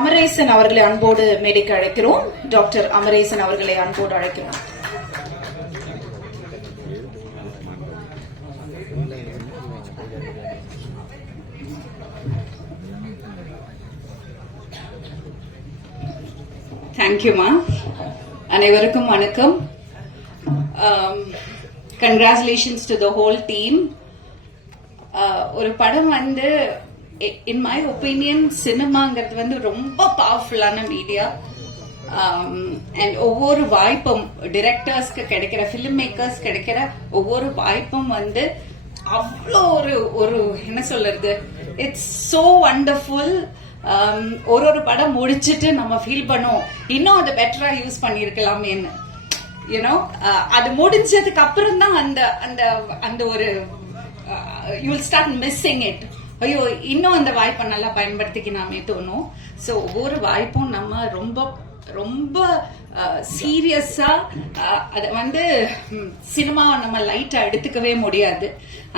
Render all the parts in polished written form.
அமரேசன் அவர்களை அன்போடு மேடைக்கு அழைக்கிறோம். டாக்டர் அமரேசன் அவர்களை அன்போடு அழைக்கிறோம். தேங்க்யூமா. அனைவருக்கும் வணக்கம். Congratulations to the whole team. ஒரு படம் வந்து இன் மை ஒப்பீனியன் சினிமாங்கிறது வந்து ரொம்ப பவர்ஃபுல்லான மீடியா. அண்ட் ஒவ்வொரு வாய்ப்பும் டிரெக்டர்ஸ்க்கு கிடைக்கிற, ஃபிலிம் மேக்கர்ஸ் கிடைக்கிற ஒவ்வொரு வாய்ப்பும் வந்து அவ்வளோ ஒரு என்ன சொல்றது, இட்ஸ் சோ வண்டர்ஃபுல். ஒரு படம் முடிச்சிட்டு நம்ம ஃபீல் பண்ணோம் இன்னும் அதை பெட்டரா யூஸ் பண்ணிருக்கலாமேன்னு. யூனோ அது முடிஞ்சதுக்கு அப்புறம் தான் அந்த அந்த அந்த ஒரு you will start missing it. ஐயோ, இன்னும் அந்த வாய்ப்பை நல்லா பயன்படுத்திக்கலாமே தோணும். ஸோ ஒவ்வொரு வாய்ப்பும் நம்ம ரொம்ப ரொம்ப சீரியஸா அதை வந்து சினிமாவை நம்ம லைட்டா எடுத்துக்கவே முடியாது.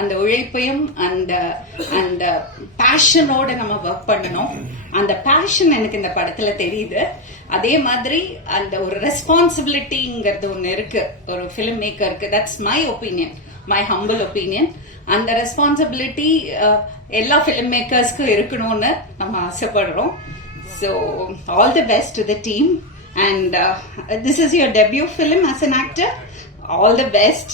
அந்த உழைப்பையும் அந்த அந்த பேஷனோட நம்ம ஒர்க் பண்ணணும். அந்த பேஷன் எனக்கு இந்த படத்துல தெரியுது. அதே மாதிரி அந்த ஒரு ரெஸ்பான்சிபிலிட்டிங்கிறது ஒண்ணு இருக்கு ஒரு ஃபிலிம் மேக்கருக்கு. That's my opinion, my humble opinion. அந்த ரெஸ்பான்சிபிலிட்டி எல்லா ஃபிலிம் மேக்கர்ஸ்க்கும் இருக்கணும்னு நம்ம ஆசைப்படுறோம். So all the best to the team. And this is your debut film as an actor. All the best.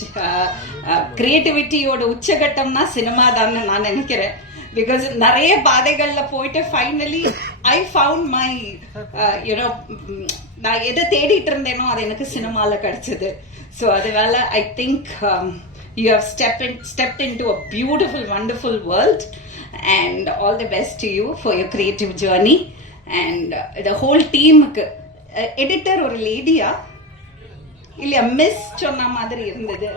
Creativity oda உச்சகட்டம்னா சினிமா தான் நான் நினைக்கிறேன். Because நிறைய பாதைகள்ல போயிட்டு finally I found my நான் எதை தேடிட்டு இருந்தேனோ அது எனக்கு சினிமால கிடைச்சது. So அதுவேள I think you have stepped into a beautiful, wonderful world, and all the best to you for your creative journey. And the whole team. Editor ஒரு லேடியா இல்லையா, மிஸ் சொன்ன மாதிரி இருந்தது.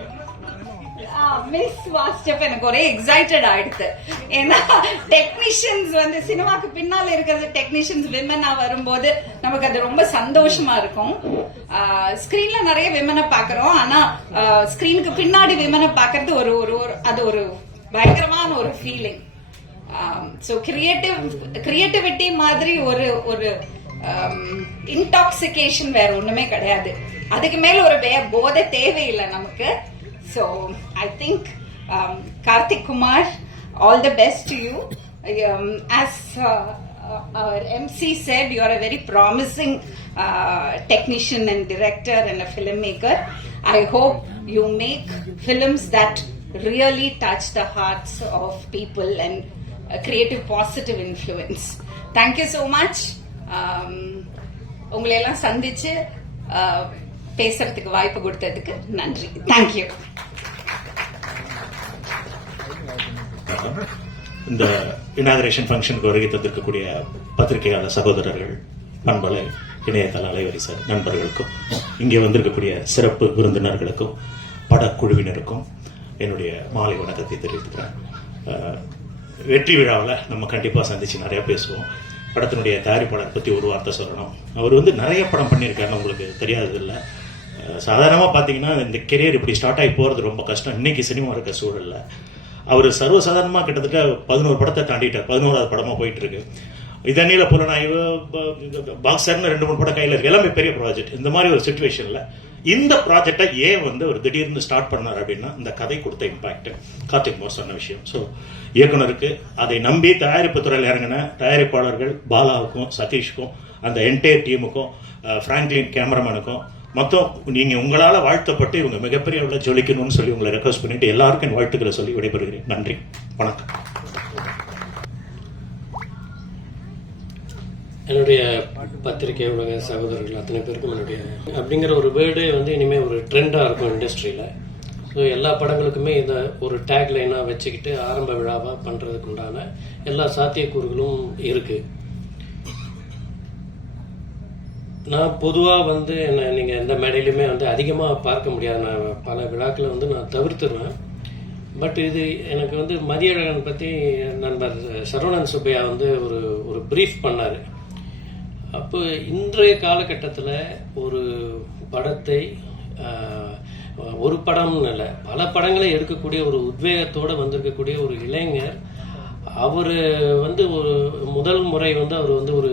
மிஸ் வாசிச்சப்ப எனக்கு ஒரே எக்ஸைட்டட் ஆயிடுது. ஏன்னா டெக்னீஷியன்ஸ் வந்து சினிமாக்கு பின்னால இருக்கிறது டெக்னீஷியன்ஸ் விமனா வரும்போது நமக்கு அது ரொம்ப சந்தோஷமா இருக்கும். ஸ்கிரீன்ல நிறைய விமனை பாக்குறோம், ஆனா ஸ்கிரீனுக்கு பின்னாடி விமனை பாக்குறது ஒரு அது ஒரு பயங்கரமான ஒரு ஃபீலிங். ஸோ கிரியேட்டிவிட்டி மாதிரி ஒரு இன்டாக்சிகேஷன் வேற ஒண்ணுமே கிடையாது. அதுக்கு மேல ஒரு போதை தேவையில்லை நமக்கு. So I think Karthik Kumar, all the best to you. As our MC said, you are a very promising technician and director and a filmmaker. I hope you make films that really touch the hearts of people and create a positive influence. Thank you so much. உங்களை எல்லாம் சந்திச்சு பேசுறதுக்கு வாய்ப்பு கொடுத்ததுக்கு நன்றி. Thank you. இந்த inauguration ஃபங்க்ஷனுக்கு வருகை தந்திருக்கக்கூடிய பத்திரிகையாளர் சகோதரர்கள், பண்பலை இணையதள அலைவரிசை நண்பர்களுக்கும், இங்கே வந்திருக்கக்கூடிய சிறப்பு விருந்தினர்களுக்கும், படக்குழுவினருக்கும் என்னுடைய மாலை வணக்கத்தை தெரிவித்துக்கிறேன். வெற்றி விழாவில் நம்ம கண்டிப்பாக சந்திச்சு நிறைய பேசுவோம். படத்தினுடைய தயாரிப்பாளர் பற்றி ஒரு வார்த்தை சொல்லணும். அவர் வந்து நிறைய படம் பண்ணியிருக்காருன்னு உங்களுக்கு தெரியாதது இல்லை. சாதாரணமாக பார்த்தீங்கன்னா இந்த கெரியர் இப்படி ஸ்டார்ட் ஆகி போகிறது ரொம்ப கஷ்டம் இன்னைக்கு சினிமா இருக்க சூழலில். அவர் சர்வசாதாரணமாக கிட்டத்தட்ட 11 படத்தை தாண்டிட்டார். 11வது படமாக போயிட்டு இருக்கு. இதனில புலனாய்வு, பாக்ஸர்னு 2-3 படம் கையில் இருக்கு. எல்லாமே பெரிய ப்ராஜெக்ட். இந்த மாதிரி ஒரு சுச்சுவேஷனில் இந்த ப்ராஜெக்டை ஏன் வந்து ஒரு திடீர்னு ஸ்டார்ட் பண்ணார் அப்படின்னா இந்த கதை கொடுத்த இம்பாக்ட் கார்த்திக் மோர் சொன்ன விஷயம். ஸோ இயக்குனருக்கு அதை நம்பி தயாரிப்பு துறையில் இறங்கின தயாரிப்பாளர்கள் பாலாவுக்கும் சதீஷ்க்கும் அந்த என்டையர் டீமுக்கும் பிராங்க்லின் கேமராமேனுக்கும் மொத்தம் நீங்க உங்களால வாழ்த்தப்பட்டு இவங்க மிகப்பெரிய அளவில் ஜொலிக்கணும்னு சொல்லி உங்களை ரெக்வஸ்ட் பண்ணிட்டு எல்லாருக்கும் என் வாழ்த்துக்களை சொல்லி விடைபெறுகிறேன். நன்றி, வணக்கம். என்னுடைய பத்திரிகை உலக சகோதரர்கள் அத்தனை பேருக்கும் என்னுடைய அப்படிங்கிற ஒரு வேர்டே வந்து இனிமேல் ஒரு ட்ரெண்டாக இருக்கும் இண்டஸ்ட்ரியில். ஸோ எல்லா படங்களுக்குமே இதை ஒரு டேக் லைனாக வச்சுக்கிட்டு ஆரம்ப விழாவாக பண்ணுறதுக்கு உண்டான எல்லா சாத்தியக்கூறுகளும் இருக்குது. நான் பொதுவாக வந்து என்ன நீங்கள் எந்த மேடையிலுமே வந்து அதிகமாக பார்க்க முடியாது. நான் பல விழாக்களை வந்து நான் தவிர்த்துருவேன். பட் இது எனக்கு வந்து மதியழகன் பற்றி நண்பர் சரவணன் சுப்பையா வந்து ஒரு ப்ரீஃப் பண்ணார். அப்போ இன்றைய காலகட்டத்தில் ஒரு படத்தை ஒரு படம்னு இல்லை பல படங்களை எடுக்கக்கூடிய ஒரு உத்வேகத்தோடு வந்திருக்கக்கூடிய ஒரு இளைஞர் அவர் வந்து ஒரு முதல் முறை வந்து அவர் வந்து ஒரு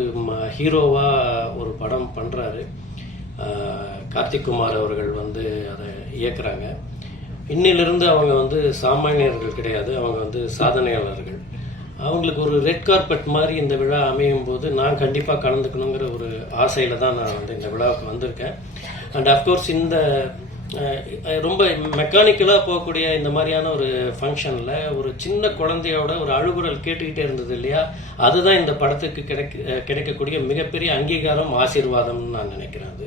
ஹீரோவாக ஒரு படம் பண்ணுறாரு. கார்த்திக் குமார் அவர்கள் வந்து அதை இயக்குறாங்க. இன்னிலிருந்து அவங்க வந்து சாமானியர்கள் கிடையாது, அவங்க வந்து சாதனையாளர்கள். அவங்களுக்கு ஒரு ரெட் கார்பெட் மாதிரி இந்த விழா அமையும் போது நான் கண்டிப்பாக கலந்துக்கணுங்கிற ஒரு ஆசையில் தான் நான் வந்து இந்த விழாவுக்கு வந்திருக்கேன். அண்ட் அஃப்கோர்ஸ் இந்த ரொம்ப மெக்கானிக்கலாக போகக்கூடிய இந்த மாதிரியான ஒரு ஃபங்க்ஷனில் ஒரு சின்ன குழந்தையோட ஒரு அழுகுரல் கேட்டுக்கிட்டே இருந்தது இல்லையா, அதுதான் இந்த படத்துக்கு கிடைக்கக்கூடிய மிகப்பெரிய அங்கீகாரம், ஆசீர்வாதம்னு நான் நினைக்கிறேன். அது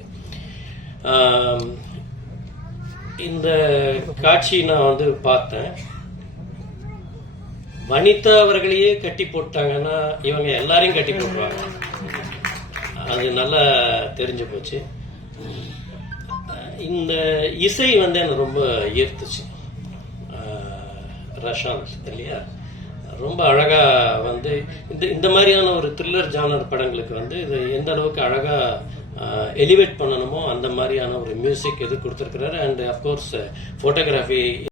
இந்த காட்சி நான் வந்து பார்த்தேன். வனிதா அவர்களையே கட்டி போட்டாங்கன்னா இவங்க எல்லாரையும் கட்டி போட்டுருவாங்க, அது நல்லா தெரிஞ்சு போச்சு. இந்த இசை வந்து எனக்கு ரொம்ப ஈர்த்துச்சு. ரஷாந்த் இல்லையா, ரொம்ப அழகா வந்து இந்த மாதிரியான ஒரு த்ரில்லர் ஜானர் படங்களுக்கு வந்து இது எந்த அளவுக்கு அழகா எலிவேட் பண்ணணுமோ அந்த மாதிரியான ஒரு மியூசிக் எது கொடுத்துருக்கிறாரு. And of course photography